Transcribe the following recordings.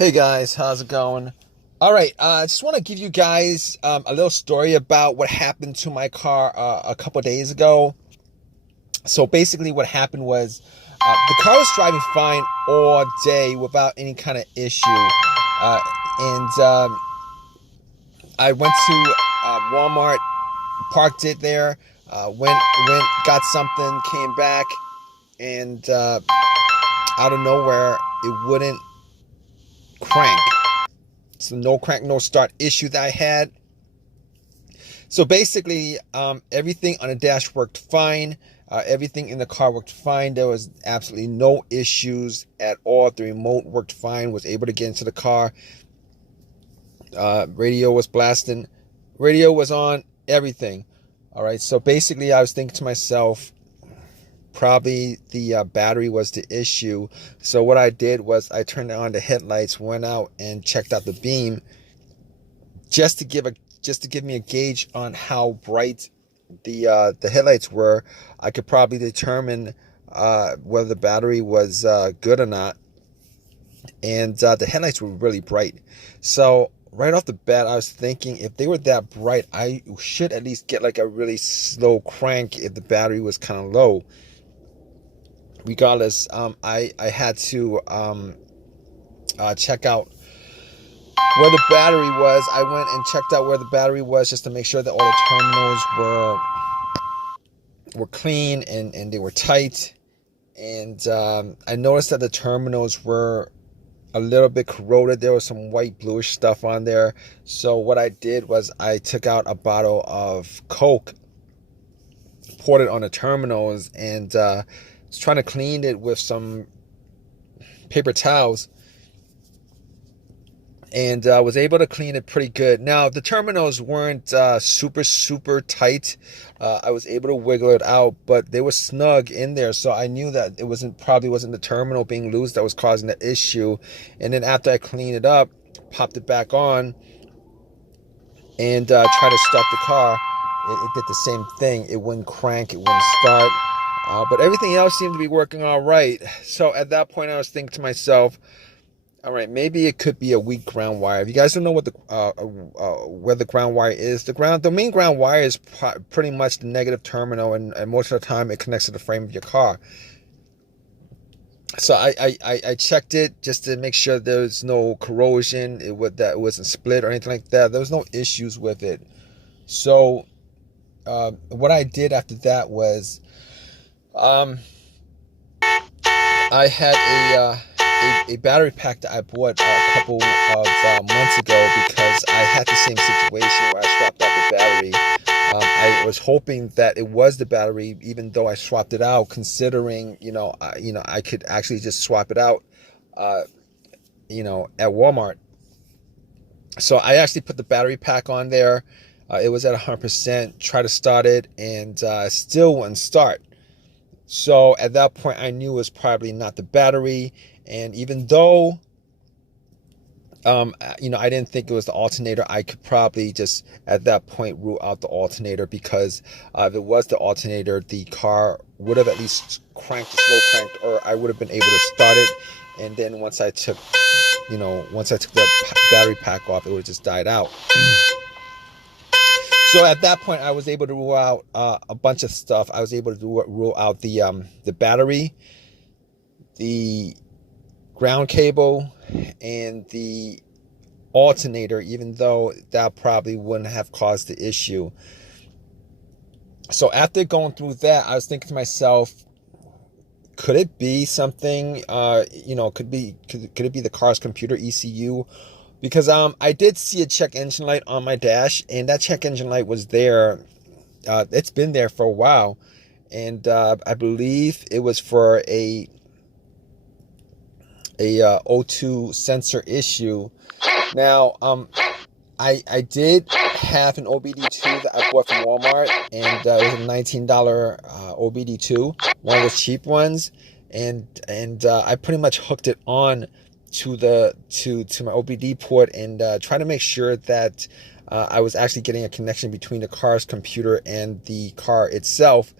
Hey guys, how's it going? All right, I just want to give you guys a little story about what happened to my car a couple days ago. So basically, what happened was the car was driving fine all day without any kind of issue, and I went to Walmart, parked it there, went, got something, came back, and out of nowhere, it wouldn't crank. So no crank, no start issue that I had. So basically, everything on the dash worked fine. Everything in the car worked fine. There was absolutely no issues at all. The remote worked fine. Was able to get into the car. Radio was blasting. Radio was on. Everything. All right. So basically, I was thinking to myself, probably the battery was the issue. So what I did was I turned on the headlights, went out and checked out the beam, just to give me a gauge on how bright the headlights were. I could probably determine whether the battery was good or not. And the headlights were really bright. So right off the bat, I was thinking if they were that bright, I should at least get like a really slow crank if the battery was kind of low. Regardless, I had to check out where the battery was. I went and checked out where the battery was just to make sure that all the terminals were clean and they were tight. And I noticed that the terminals were a little bit corroded. There was some white bluish stuff on there. So what I did was I took out a bottle of Coke, poured it on the terminals, and was trying to clean it with some paper towels, and was able to clean it pretty good. Now the terminals weren't super tight. I was able to wiggle it out, but they were snug in there, so I knew that it probably wasn't the terminal being loose that was causing the issue. And then after I cleaned it up, popped it back on, and tried to start the car, it did the same thing. It wouldn't crank, it wouldn't start. But everything else seemed to be working all right. So at that point, I was thinking to myself, all right, maybe it could be a weak ground wire. If you guys don't know what where the ground wire is, the main ground wire is pretty much the negative terminal, and most of the time it connects to the frame of your car. So I checked it just to make sure there's no corrosion, that it wasn't split or anything like that. There was no issues with it. So what I did after that was, I had a battery pack that I bought a couple of months ago, because I had the same situation where I swapped out the battery. I was hoping that it was the battery, even though I swapped it out, considering I could actually just swap it out at Walmart. So I actually put the battery pack on there. It was at 100%. Tried to start it, and still wouldn't start. So at that point, I knew it was probably not the battery. And even though, I didn't think it was the alternator, I could probably just at that point rule out the alternator, because if it was the alternator, the car would have at least slow cranked, or I would have been able to start it. And then once I took the battery pack off, it would have just died out. So at that point, I was able to rule out a bunch of stuff. I was able to rule out the battery, the ground cable, and the alternator, even though that probably wouldn't have caused the issue. So after going through that, I was thinking to myself, could it be something? Could it be the car's computer ECU? Because I did see a check engine light on my dash, and that check engine light was there. It's been there for a while, and I believe it was for a O2 sensor issue. Now, I did have an OBD2 that I bought from Walmart, and it was a $19 OBD2, one of the cheap ones, and I pretty much hooked it on to my OBD port, and try to make sure that I was actually getting a connection between the car's computer and the car itself.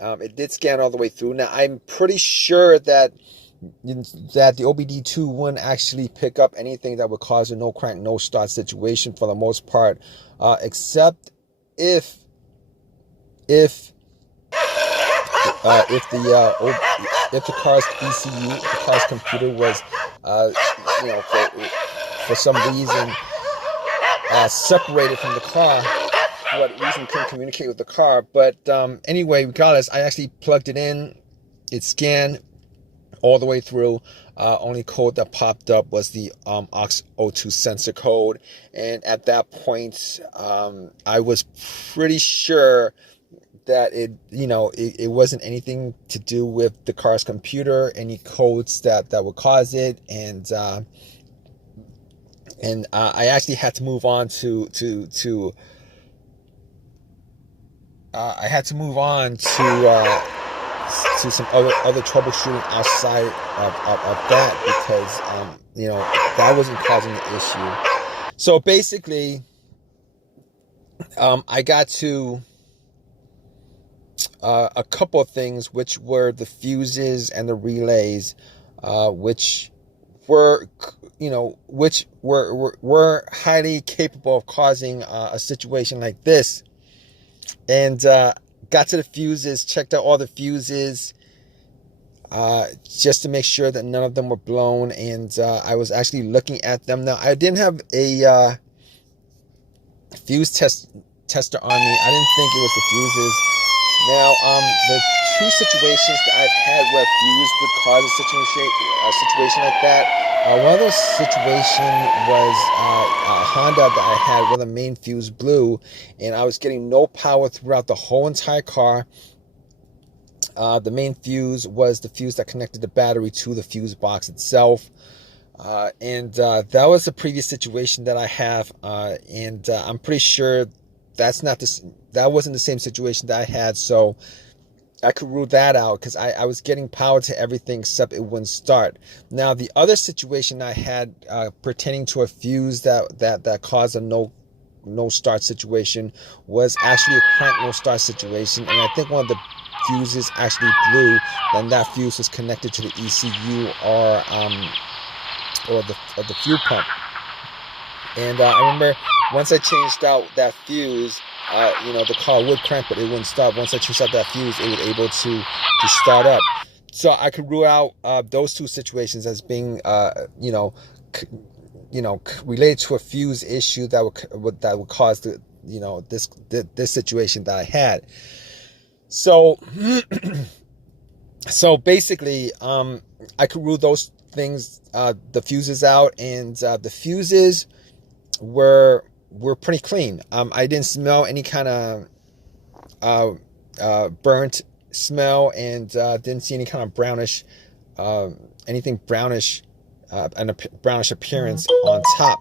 It did scan all the way through. Now I'm pretty sure that that the OBD2 wouldn't actually pick up anything that would cause a no crank, no start situation for the most part, except if if if the car's ECU, the car's computer was, you know, for some reason separated from the car. For what reason couldn't communicate with the car. But anyway, regardless, I actually plugged it in. It scanned all the way through. Only code that popped up was the aux02 sensor code, and at that point, I was pretty sure that it wasn't anything to do with the car's computer, any codes that would cause it, and I actually had to move on to I had to move on to some other troubleshooting outside of that, because that wasn't causing the issue. So basically, I got to a couple of things, which were the fuses and the relays, which were highly capable of causing a situation like this. And got to the fuses, checked out all the fuses, just to make sure that none of them were blown. And I was actually looking at them. Now, I didn't have a fuse tester on me. I didn't think it was the fuses. Now, the two situations that I've had where a fuse would cause a situation like that, one of those situations was a Honda that I had where the main fuse blew, and I was getting no power throughout the whole entire car. The main fuse was the fuse that connected the battery to the fuse box itself. And that was a previous situation that I have, and I'm pretty sure that wasn't the same situation that I had, so I could rule that out, because I was getting power to everything except it wouldn't start. Now, the other situation I had pertaining to a fuse that caused a no start situation was actually a crank no start situation, and I think one of the fuses actually blew, and that fuse was connected to the ECU or the fuel pump. And I remember once I changed out that fuse, the car would crank, but it wouldn't start. Once I changed out that fuse, it was able to start up. So I could rule out those two situations as being, related to a fuse issue that would cause this situation that I had. So, so basically, I could rule those things, the fuses out, and the fuses were pretty clean. I didn't smell any kind of burnt smell, and didn't see any kind of brownish, anything brownish, and a brownish appearance on top.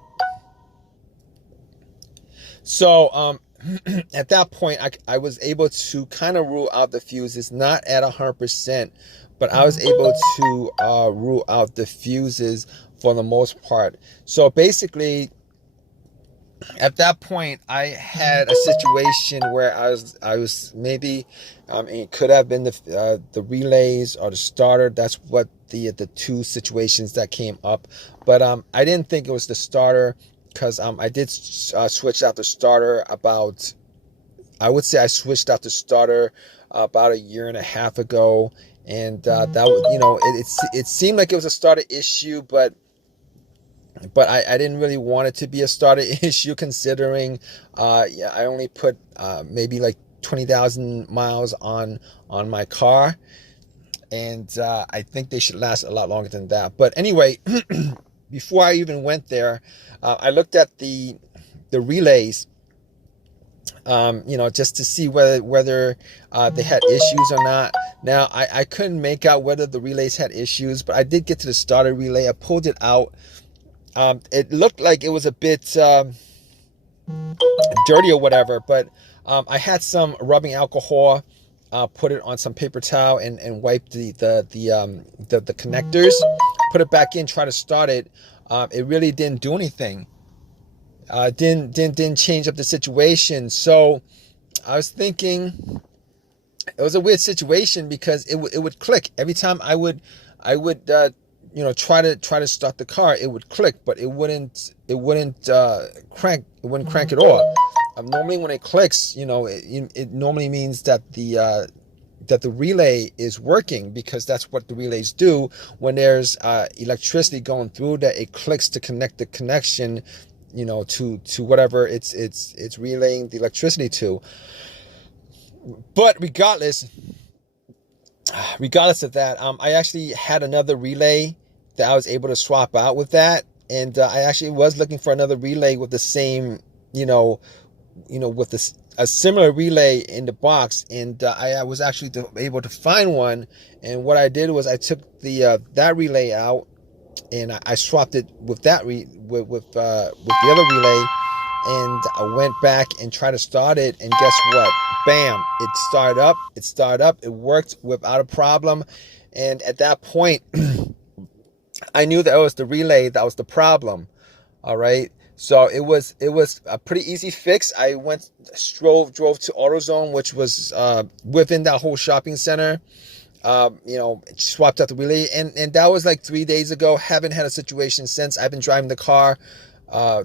So at that point, I was able to kind of rule out the fuses, not at 100%, but I was able to rule out the fuses for the most part. So basically, at that point, I had a situation where I was maybe, it could have been the relays or the starter. That's what the two situations that came up. But I didn't think it was the starter, because I did switch out the starter about, I would say I switched out the starter about 1.5 years ago, and that was, it seemed like it was a starter issue, but I didn't really want it to be a starter issue, considering I only put maybe like 20,000 miles on my car, and I think they should last a lot longer than that. But anyway, before I even went there, I looked at the relays, just to see whether they had issues or not. Now, I couldn't make out whether the relays had issues, but I did get to the starter relay. I pulled it out. It looked like it was a bit dirty or whatever, but I had some rubbing alcohol, put it on some paper towel, and wiped the connectors, put it back in, try to start it. It really didn't do anything. Didn't change up the situation. So I was thinking it was a weird situation, because it would click every time I would I would try to start the car. It would click, but it wouldn't crank. It wouldn't crank at all. Normally when it clicks, it normally means that the relay is working, because that's what the relays do when there's electricity going through, that it clicks to connect the connection, to whatever it's relaying the electricity to. But regardless of that, I actually had another relay that I was able to swap out with that, and I actually was looking for another relay with the same, with a similar relay in the box, and I was actually able to find one. And what I did was I took that relay out, and I swapped it with that with the other relay, and I went back and tried to start it, and guess what? Bam! It started up. It worked without a problem, and at that point, I knew that it was the relay that was the problem. All right. So it was a pretty easy fix. I drove to AutoZone, which was within that whole shopping center. Swapped out the relay, and that was like 3 days ago. Haven't had a situation since. I've been driving the car,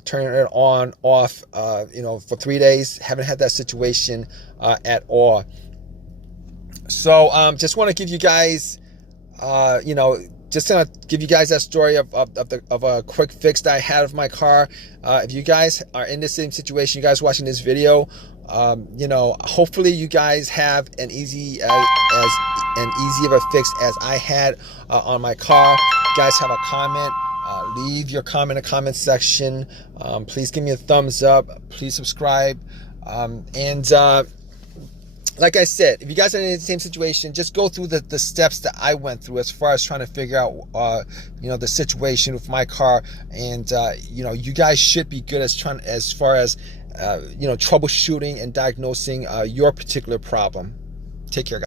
turning it on, off, for 3 days. Haven't had that situation at all. So just want to give you guys, just gonna give you guys that story of a quick fix that I had of my car. If you guys are in the same situation, you guys watching this video, hopefully you guys have an easy of a fix as I had on my car. If you guys have a comment, leave your comment in the comment section. Please give me a thumbs up. Please subscribe. Like I said, if you guys are in the same situation, just go through the steps that I went through as far as trying to figure out, the situation with my car. And, you guys should be good as far as troubleshooting and diagnosing your particular problem. Take care, guys.